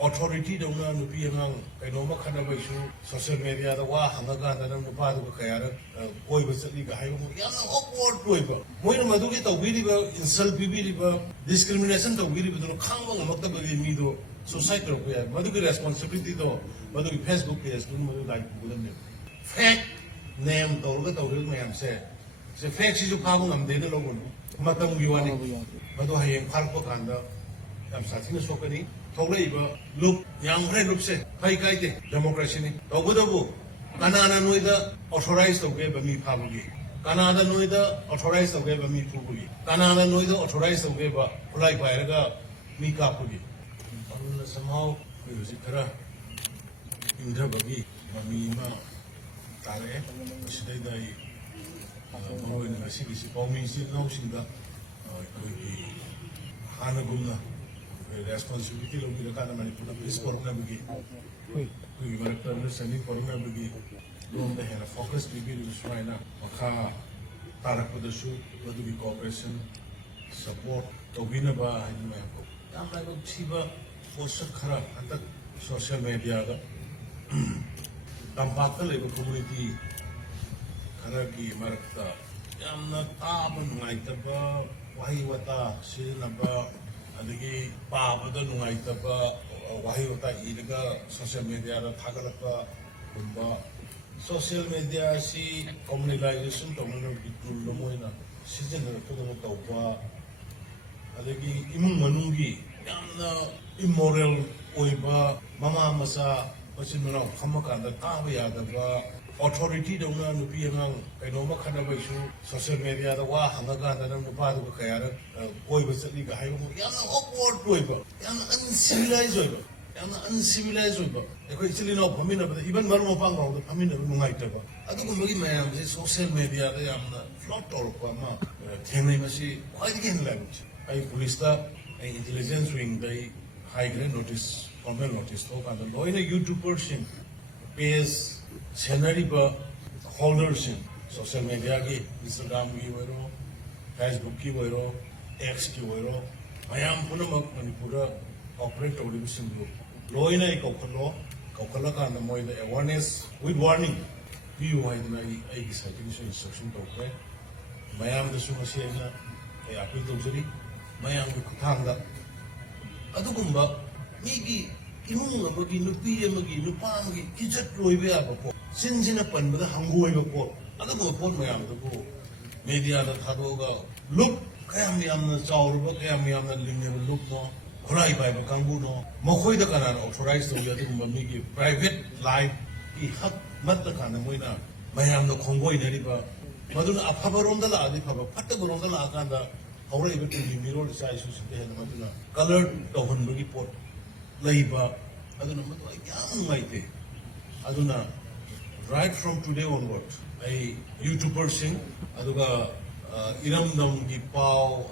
authority dona nupi angang kainoma khana baisu social media da wa hanga ga da nupa du kaya ra koi ba chali ga hayo yam awkward koi ba moina madu ki tawbiri ba insult bibiri ba discrimination tawbiri ba do khangba ngamakta ba mi do society ro ya madu ki responsibility do madu ki Facebook page du madu like bulan ne fake name tawga tawri mayam se fake si ju phabu ngamde de logon matam yuani madu hayeng khalpo kanda yam sathina sokani थोड़े लोग यांग्रे लोग से भाई कायदे democracy ने तो वो Canada नोइदा authorise तो गए बमी फाबुगी कनाडा नोइदा ऑथराइज तो गए बमी फुबुगी कनाडा नोइदा ऑथराइज तो गए बा फुलाई पायरगा मी कापुगी और समाव युसी करा इंद्र बगी बमी मा तारे सिदai dai मोइन नसी किसी कौमी से नौसिंदा कोई हाना गुमना responsibility lo bila kana manipula is corona bagi kui marakta understanding corona bagi dom da hera focus bibi lu swaina akha tarak podasu badu bi cooperation support to bina ba hajma ko amra lo chiba post khara anta social media ga tampak le community khara ki marakta yamna taban ngai taba wahi wata silaba adagi paabada nungaitaba wahi wata iraga social media da thagalakpa kumba social media si communalization tawna bitul lomoina season da to tawba adagi imung manungi yamna immoral oiba mama masa pachin mana khamakanda taaba yadaba authority dona nupi angang kainoma khana baisu social media da wa hanga ga da nupa du kaya ra koi ba chali ga hayo yam awkward koi ba yam uncivilized ba ekoi chili no phamina ba even marmo pang ba da phamina nungai ta ba adu ko magi mayam je social media da yam na flop tol ko ma thenai ma si kwai di gen lag ai police da ai intelligence wing dai high grade notice formal notice to ka da loina youtuber sing page scenery ba holders in social media ki Instagram ki wero Facebook ki wero X ki wero mayam puna mak manipura operate ori bisin do loina ko kala ka na moi the awareness with warning view ai na ai ki certification instruction to ko mayam da su se na ai apil to jari mayam ko thanga adu gumba mi ki imung amagi nupi amagi nupamagi ijat loibe aba ko sinjina panbada hangoiba ko adago pot mayam da ko media da thadoga look kayam yamna chawruba kayam yamna lingneba look no khulai bai ba kangbu no mokhoi da kana authorized to yadu mami ki private life ki hak mat da kana moina mayam no khongoi nari ba maduna aphabarom da la adi phaba phattabarom da la akanda haurai ba tu miro sai su se hen maduna color to honbagi pot laiba aduna madu yang maite aduna right from today onward ai youtuber sing aduga iramdam gi pau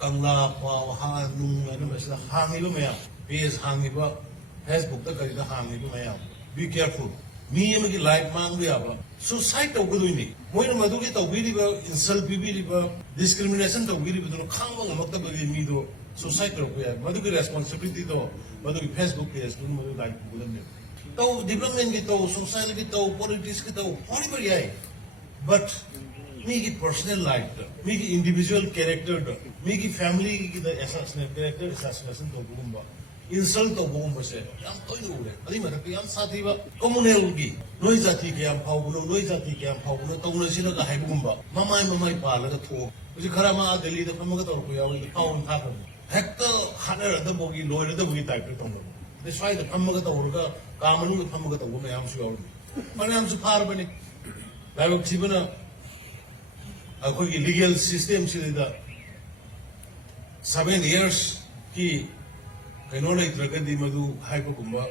kangla pau ha nung anu masla hangi ba maya page hangi ba Facebook da kari da hangi ba maya be careful mi yem gi like mang bi aba suicide to gudu ni moina madu gi to biri ba insult biri ba discrimination to biri ba do khangba ngamakta ba mi do society ro ya madu ki responsibility to madu ki Facebook page tu madu like bulan ne to development ki to society ki to politics ki to hori bari ai but me ki personal life me ki individual character me ki family ki the assassination character assassination to bumba insult to bumba se yam to ni ure ali ma ki yam sathi ba communal gi noi jati ki yam phau buno noi jati ki yam phau buno to na sina ga hai bumba mamai pa la ga tho uji khara ma delhi da phamaga to ko ya wi phau tha ka hekta khana da bogi loy da bogi type to no this why the phamaga to urga kamanu the phamaga to me am su yaw mane am su phar bani lai sibana akoi ki legal system si da 7 years ki kaino lai tragadi madu hai ko kumba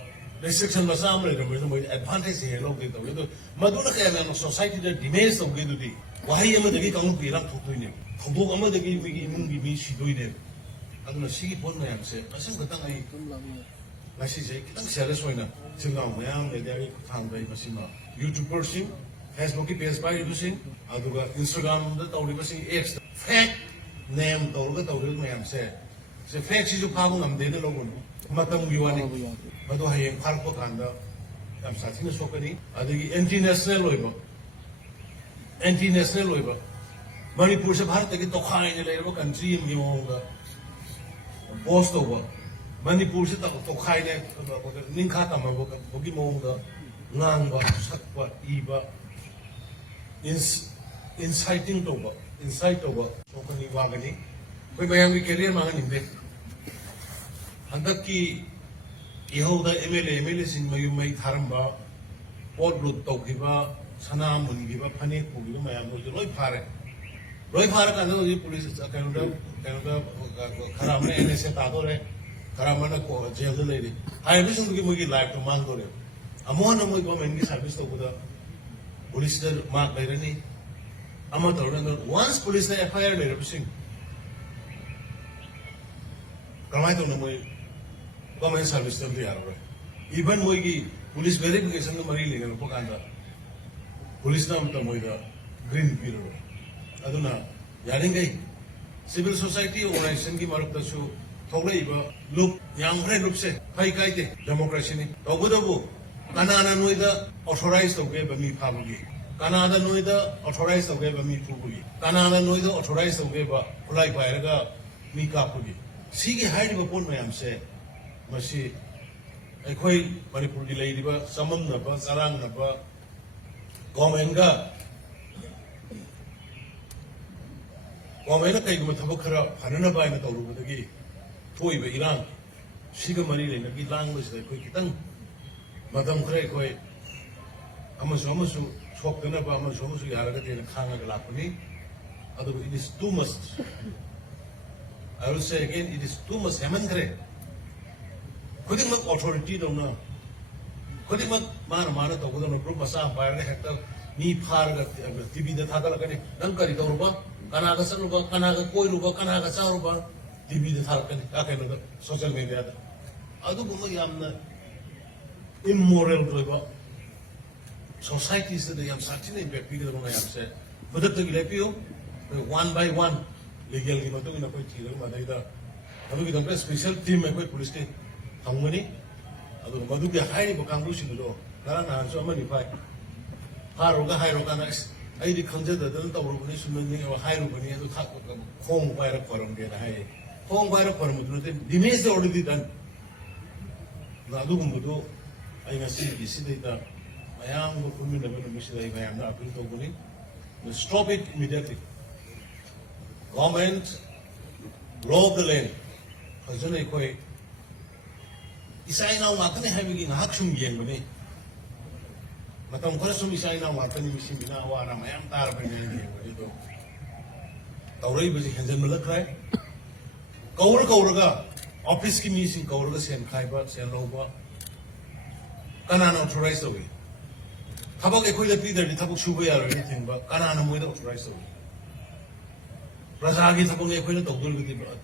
restriction ma sam le mo mo advantage he lo ke to madu na ka na society da damage to ge du di wahi ama da gi kaung pi ram thok ni thok ama da gi mi imung gi mi si doi ne aduna sigi pon mayam se asing ka tang ai masi se kitang serious hoina singang mayam le da gi thang bai masima youtuber sing Facebook ki page bai du sing aduga Instagram da tawri basing X fake name tawga tawri mayam se ꯁꯦ ꯐ꯭ꯂꯦꯛꯁꯤꯁꯨ ꯐꯥꯕ ꯉꯝꯗꯦꯅ ꯂꯧꯒꯅꯨ ꯃꯇꯝꯒꯤ ꯋꯥꯅꯤ ꯃꯗꯨ ꯍꯌꯦꯡ ꯐꯥꯔꯛꯄ ꯀꯥꯟꯗ ꯌꯥꯝ ꯁꯥꯊꯤꯅ ꯁꯣꯛꯀꯅꯤ ꯑꯗꯒꯤ anti national ꯑꯣꯏꯕ ꯃꯅꯤꯄꯨꯔꯁꯦ ꯚꯥꯔꯠꯇꯒꯤ ꯇꯣꯈꯥꯏꯅ ꯂꯩꯔꯕ ꯀꯟꯇ꯭ꯔꯤ ꯑꯃꯒꯤ ꯃꯑꯣꯡꯗ ꯄꯣꯁ ꯇꯧꯕ ꯃꯅꯤꯄꯨꯔꯁꯦ ꯇꯣꯈꯥꯏꯅ ꯅꯤꯡꯈꯥ ꯇꯝꯃꯕꯒꯤ ꯃꯑꯣꯡꯗ ꯉꯥꯡꯕ ꯁꯛꯄ ꯏꯕ ꯏꯟꯁꯥꯏꯠ ꯇꯧꯕ ꯁꯣꯛꯀꯅꯤ ꯋꯥꯒꯅꯤ ꯑꯩꯈꯣꯏ ꯃꯌꯥꯝꯒꯤ ꯀꯦꯔꯤꯌꯔ ꯃꯥꯡꯍꯟꯅꯤꯡꯗꯦ ꯍꯟꯗꯛꯀꯤ ꯏꯍꯧꯗ MLA-ꯁꯤꯡ ꯃꯌꯨꯝ ꯃꯩ ꯊꯥꯔꯝꯕ ꯄꯣꯠ ꯂꯨꯠ ꯇꯧꯈꯤꯕ ꯁꯅꯥ ꯃꯨꯟꯈꯤꯕ ꯐꯅꯦꯛ ꯄꯨꯈꯤꯕ ꯃꯌꯥꯝ ꯃꯣꯏꯁꯨ ꯂꯣꯏ ꯐꯥꯔꯀꯥꯟꯗ ꯍꯧꯖꯤꯛ ꯄꯨꯂꯤꯁ ꯀꯩꯅꯣꯗ ꯈꯔ ꯑꯃꯅ NSA ꯇꯥꯗꯣꯔꯦ ꯈꯔ ꯑꯃꯅ ꯖꯦꯜꯗ ꯂꯩꯔꯤ ꯍꯥꯏꯔꯤꯕꯁꯤꯡꯗꯨꯒꯤ ꯃꯣꯏꯒꯤ ꯂꯥꯏꯐꯇꯣ ꯃꯥꯡꯗꯣꯔꯦ ꯑꯃꯨꯛ ꯍꯟꯅ ꯃꯣꯏ ꯒꯣꯔꯃꯦꯟꯒꯤ ꯁꯥꯔꯚꯤꯁ ꯇꯧꯕꯗ ꯄꯨꯂꯤꯁꯇ ꯃꯥꯔꯛ ꯂꯩꯔꯅꯤ ꯑꯃ ꯇꯧꯔꯅꯤ ꯋꯥꯟꯁ ꯄꯨꯂꯤꯁꯅ FIR ꯂꯩꯔꯕꯁꯤꯡ ꯀꯃꯥꯏꯅ ꯇꯧꯅ ꯃꯣꯏ ꯒꯣꯔꯃꯦꯟ ꯁꯥꯔꯚꯤꯁꯇ ꯑꯝꯇ ꯌꯥꯔꯔꯣꯏ ꯏꯚꯟ ꯃꯣꯏꯒꯤ ꯄꯨꯂꯤꯁ ꯚꯦꯔꯤꯐꯤꯀꯦꯁꯟꯒ ꯃꯔꯤ ꯂꯩꯅꯔꯛꯄ ꯀꯥꯟꯗ ꯄꯨꯂꯤꯁꯅ ꯑꯝꯇ ꯃꯣꯏꯗ ꯒ꯭ꯔꯤꯟ ꯄꯤꯔꯔꯣꯏ ꯑꯗꯨꯅ ꯌꯥꯔꯤꯈꯩ ꯁꯤꯚꯤꯜ ꯁꯣꯁꯥꯏꯇꯤ ꯑꯣꯔꯒꯅꯥꯏꯖꯦꯁꯟꯒꯤ ꯃꯔꯛꯇꯁꯨ ꯊꯣꯛꯂꯛꯏꯕ ꯂꯨꯞ ꯌꯥꯝꯈ꯭ꯔꯦ ꯂꯨꯞꯁꯦ ꯐꯩ ꯀꯥꯏꯗꯦ ꯗꯦꯃꯣꯀ꯭ꯔꯦꯁꯤꯅꯤ ꯇꯧꯕꯇꯕꯨ ꯀꯅꯥꯅ ꯅꯣꯏꯗ ꯑꯣꯊꯣꯔꯥꯏꯖ ꯇꯧꯒꯦꯕ ꯃꯤ ꯐꯥꯕꯒꯤ ꯀꯅꯥꯗ ꯅꯣꯏꯗ ꯑꯣꯊꯣꯔꯥꯏꯖ ꯇꯧꯒꯦꯕ ꯃꯤ ꯐꯨꯕꯒꯤ ꯀꯅꯥꯅ ꯅꯣꯏꯗ ꯑꯣꯊꯣꯔꯥꯏꯖ ꯇꯧꯒꯦꯕ ꯈꯨꯠꯂꯥꯏ ꯄꯥꯏꯔꯒ ꯃꯤ ꯀꯥꯞꯄꯒꯤ ꯁꯤꯒꯤ ꯍꯥꯏꯔꯤꯕ ꯄꯣꯠ ꯃꯌꯥꯝꯁꯦ ꯃꯁꯤ ꯑꯩꯈꯣꯏ ꯃꯅꯤꯄꯨꯔꯒꯤ ꯂꯩꯔꯤꯕ ꯆꯃꯝꯅꯕ ꯆꯔꯥꯡꯅꯕ ꯒꯣꯔꯃꯦꯟꯅ ꯀꯩꯒꯨꯝꯕ ꯊꯕꯛ ꯈꯔ ꯐꯅꯅꯕ ꯍꯥꯏꯅ ꯇꯧꯔꯨꯕꯗꯒꯤ ꯊꯣꯛꯏꯕ ꯏꯔꯥꯡ ꯁꯤꯒ ꯃꯔꯤ ꯂꯩꯅꯕꯒꯤ ꯂꯥꯡꯕꯁꯤꯗ ꯑꯩꯈꯣꯏ ꯈꯤꯇꯪ ꯃꯇꯝ ꯈꯔ ꯑꯩꯈꯣꯏ ꯑꯃꯁꯨ ꯁꯣꯛꯇꯅꯕ ꯑꯃꯁꯨ ꯌꯥꯔꯒꯗꯤ ꯈꯥꯡꯉꯒ ꯂꯥꯛꯄꯅꯤ ꯑꯗꯨꯕꯨ it is too much I will say again it is too much ꯍꯦꯃꯟꯈ꯭ꯔꯦ ꯈꯨꯗꯤꯡꯃꯛ ꯑꯣꯊꯣꯔꯤꯇꯤꯗꯧꯅ ꯈꯨꯗꯤꯡꯃꯛ ꯃꯥꯅ ꯇꯧꯒꯗꯧꯅ ꯒ꯭ꯔꯨꯞ ꯃꯆꯥ ꯑꯃ ꯄꯥꯏꯔꯒ ꯍꯦꯛꯇ ꯃꯤ ꯐꯥꯔꯒ ꯇꯤꯚꯤꯗ ꯊꯥꯒꯠꯂꯛꯀꯅꯤ ꯅꯪ ꯀꯔꯤ ꯇꯧꯔꯨꯕ ꯀꯅꯥꯒ ꯆꯠꯂꯨꯕ ꯀꯅꯥꯒ ꯀꯣꯏꯔꯨꯕ ꯀꯅꯥꯒ ꯆꯥꯔꯨꯕ ꯇꯤꯚꯤꯗ ꯊꯥꯔꯛꯀꯅꯤ ꯀꯩꯅꯣꯗ ꯁꯣꯁꯤꯌꯦꯜ ꯃꯦꯗꯤꯌꯥꯗ ꯑꯗꯨꯒꯨꯝꯕ ꯌꯥꯝꯅ immoral ꯑꯣꯏꯕ ꯁꯣꯁꯥꯏꯇꯤꯁꯤꯗ ꯌꯥꯝ ꯁꯥꯊꯤꯅ ꯏꯝꯄꯦꯛ ꯄꯤꯒꯗꯕ ꯃꯌꯥꯝꯁꯦ ꯈꯨꯗꯛꯇꯒꯤ ꯂꯦꯞꯄꯤꯌꯨ ꯋꯥꯟ ꯕꯥꯏ ꯋꯥꯟ ꯂꯤꯒꯦꯜꯒꯤ ꯃꯇꯨꯡ ꯏꯟꯅ ꯑꯩꯈꯣꯏ ꯊꯤꯔꯒ ꯃꯗꯩꯗ ꯃꯗꯨꯒꯤꯗꯃꯛꯇ ꯁ꯭ꯄꯦꯁꯤꯌꯦꯜ ꯇꯤꯝ ꯑꯩꯈꯣꯏ ꯄꯨꯂꯤꯁꯀꯤ ꯊꯝꯒꯅꯤ ꯑꯗꯨꯒ ꯃꯗꯨꯒꯤ ꯍꯥꯏꯔꯤꯕ ꯀꯥꯡꯕꯨꯁꯤꯡꯗꯣ ꯉꯔꯥꯡ ꯅꯍꯥꯟꯁꯨ ꯑꯃꯅꯤ ꯐꯥꯏ ꯐꯥꯔꯨꯔꯒ ꯍꯥꯏꯔꯨꯀꯥꯟꯗ ꯑꯩꯗꯤ ꯈꯪꯖꯗꯗꯅ ꯇꯧꯔꯨꯕꯅꯤ ꯁꯨꯝꯕꯅꯤ ꯍꯥꯏꯔꯨꯕꯅꯤ ꯑꯗꯨ ꯈꯣꯡ ꯄꯥꯏꯔ ꯈꯣꯏꯔꯝꯒꯦꯅ ꯍꯥꯏꯌꯦ ꯈꯣꯡ ꯄꯥꯏꯔ ꯈꯣꯏꯔꯝꯕꯗꯨ ꯅꯠꯇꯦ ꯗꯤꯃꯦꯖ ꯑꯣꯜꯔꯦꯗꯤ ꯗꯟ ꯑꯗꯨꯒꯨꯝꯕꯗꯨ ꯑꯩ ꯉꯁꯤꯒꯤ ꯁꯤꯗꯩꯗ ꯃꯌꯥꯝꯒ ꯄꯨꯟꯃꯤꯟꯅꯕ ꯅꯨꯃꯤꯠꯁꯤꯗ ꯑꯩ ꯃꯌꯥꯝꯗ ꯑꯄꯤꯜ ꯇꯧꯕꯅꯤ stop it immediately government law of the land ꯐꯖꯅ ꯑꯩꯈꯣꯏ ꯏꯆꯥ ꯏꯅꯥꯎ ꯉꯥꯛꯇꯅꯤ ꯍꯥꯏꯕꯒꯤ ꯉꯥꯏꯍꯥꯛ ꯁꯨꯝ ꯌꯦꯡꯕꯅꯤ ꯃꯇꯝ ꯈꯔ ꯁꯨꯝ ꯏꯆꯥ ꯏꯅꯥꯎ ꯉꯥꯛꯇꯅꯤ ꯃꯤꯁꯤꯡꯁꯤꯅ ꯑꯋꯥ ꯑꯅꯥ ꯃꯌꯥꯝ ꯇꯥꯔꯕꯅꯤ ꯌꯦꯡꯕꯅꯤ ꯑꯗꯣ ꯇꯧꯔꯛꯏꯕꯁꯤ ꯍꯦꯟꯖꯟꯃꯜꯂꯛꯈ꯭ꯔꯦ ꯀꯧꯔꯒ ꯑꯣꯐꯤꯁꯀꯤ ꯃꯤꯁꯤꯡ ꯀꯧꯔꯒ ꯁꯦꯟ ꯈꯥꯏꯕ ꯁꯦꯟ ꯂꯧꯕ ꯀꯅꯥꯅ ꯑꯣꯊꯣꯔꯥꯏꯖ ꯇꯧꯏ ꯊꯕꯛ ꯑꯩꯈꯣꯏꯗ ꯄꯤꯗ꯭ꯔꯗꯤ ꯊꯕꯛ ꯁꯨꯕ ꯌꯥꯔꯣꯏꯅ ꯊꯤꯡꯕ ꯀꯅꯥꯅ ꯃꯣꯏꯗ ꯑꯣꯊꯣꯔꯥꯏꯖ ꯇꯧꯏ प्रजा की थबक अखोन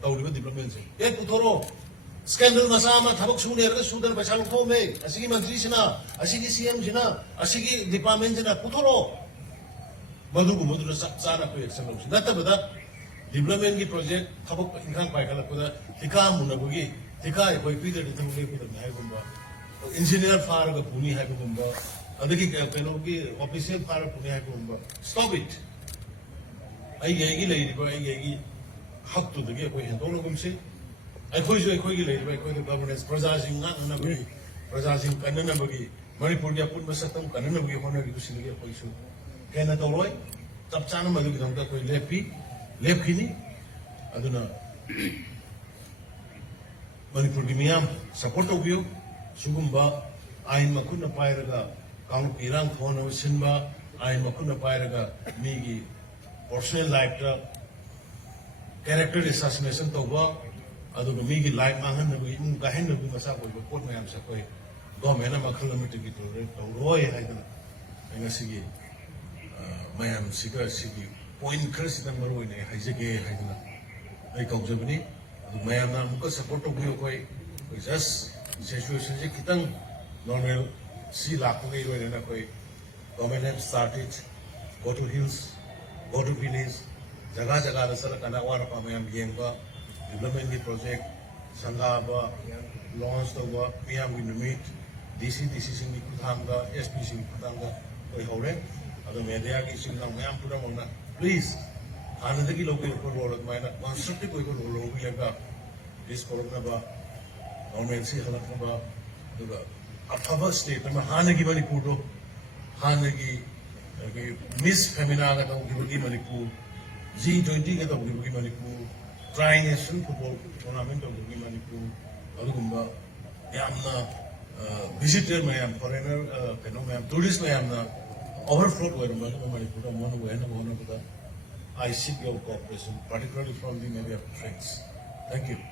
तौरीब डेवलपमेंट ए पुथोरो स्कैंडल मचा अमा थबक सुनेरगा सुदन पैसा लुथोमे असिगी मंत्री सिना असिगी सीएम सिना असिगी डिपार्टमेंट सिना पुथोरो मधुगु मधुर चाना को एक्शन लौसि नतबदा डेवलपमेंट की प्रोजेक्ट थबक इंखांग पाइखलकदा थिका मुनबगी थिका अखोय पीदर थबक लेकुदन हाइगुंबा इंजीनियर फारगा पुनी हाइगुंबा अदगी कनोगी ऑफिशियल फार पुनी हाइगुंबा स्टॉप इट ꯑꯩꯒꯤ ꯂꯩꯔꯤꯕ ꯑꯩꯒꯤ ꯍꯛꯇꯨꯗꯒꯤ ꯑꯩꯈꯣꯏ ꯍꯦꯟꯗꯣꯛꯅꯒꯨꯝꯁꯤ ꯑꯩꯈꯣꯏꯁꯨ ꯑꯩꯈꯣꯏꯒꯤ ꯂꯩꯔꯤꯕ ꯑꯩꯈꯣꯏꯒꯤ ꯒꯚꯔꯅꯦꯟꯁ ꯄ꯭ꯔꯖꯥꯁꯤꯡ ꯉꯥꯛꯅꯅꯕꯒꯤ ꯄ꯭ꯔꯖꯥꯁꯤꯡ ꯀꯟꯅꯅꯕꯒꯤ ꯃꯅꯤꯄꯨꯔꯒꯤ ꯑꯄꯨꯟꯕ ꯁꯛꯇꯝ ꯀꯟꯅꯅꯕꯒꯤ ꯍꯣꯠꯅꯔꯤꯕꯁꯤꯡꯒꯤ ꯑꯩꯈꯣꯏꯁꯨ ꯍꯦꯟꯅ ꯇꯧꯔꯣꯏ ꯆꯞ ꯆꯥꯅ ꯃꯗꯨꯒꯤꯗꯃꯛꯇ ꯑꯩꯈꯣꯏ ꯂꯦꯞꯈꯤꯅꯤ ꯑꯗꯨꯅ ꯃꯅꯤꯄꯨꯔꯒꯤ ꯃꯤꯌꯥꯝ ꯁꯄꯣꯔꯠ ꯇꯧꯕꯤꯌꯨ ꯁꯤꯒꯨꯝꯕ ꯑꯥꯏꯟ ꯃꯈꯨꯠꯅ ꯄꯥꯏꯔꯒ ꯀꯥꯡꯂꯨꯞ ꯏꯔꯥꯡ ꯊꯣꯛꯍꯟꯅꯕ ꯁꯤꯟꯕ ꯑꯥꯏꯟ ꯃꯈꯨꯠꯅ ꯄꯥꯏꯔꯒ ꯃꯤꯒꯤ पर्सनल लाइफ कैरेक्टर एसासिनेशन तब मी लाइफ मांगनब इमुंग गाहनब मचा पोट मैम से अखोई गवर्नमेंट मखल तौरोय मैम पॉइंट खर हाइजगे कौजबनी मैम सपोर्ट तौर अखोई जस्ट सिचुएशन से खितंग नॉर्मल सी लापगई अखोई government have started go to hills go to village, jaga jaga da sala kana wara pa mayam yengba development ki project संगाबा लॉन्च तौबा मियाम की नुमित डीसी सिंह की खुदांगा एसपी सिंह की खुदांगा कोई होरे अगर मीडिया की सिंह मैम पूरा मौना प्लीज आनंद की लोग को रोल मायना कंस्ट्रक्टिव कोई को रोल लेगा दिस कोरोना गवर्नमेंट से हलकबा दुगा अफबा स्टेट में हाने की मणिपुर हाने की मिस फेमिना का तो की मणिपुर G20 का तो की Manipur trying Asian football tournament तो की मणिपुर अदुगुम्बा यामना विजिटर मैम फॉरेनर कनो मैम टूरिस्ट मैम ना ओवरफ्लो होइरम मणिपुर मोन when I seek your cooperation, particularly from the media friends. Thank you.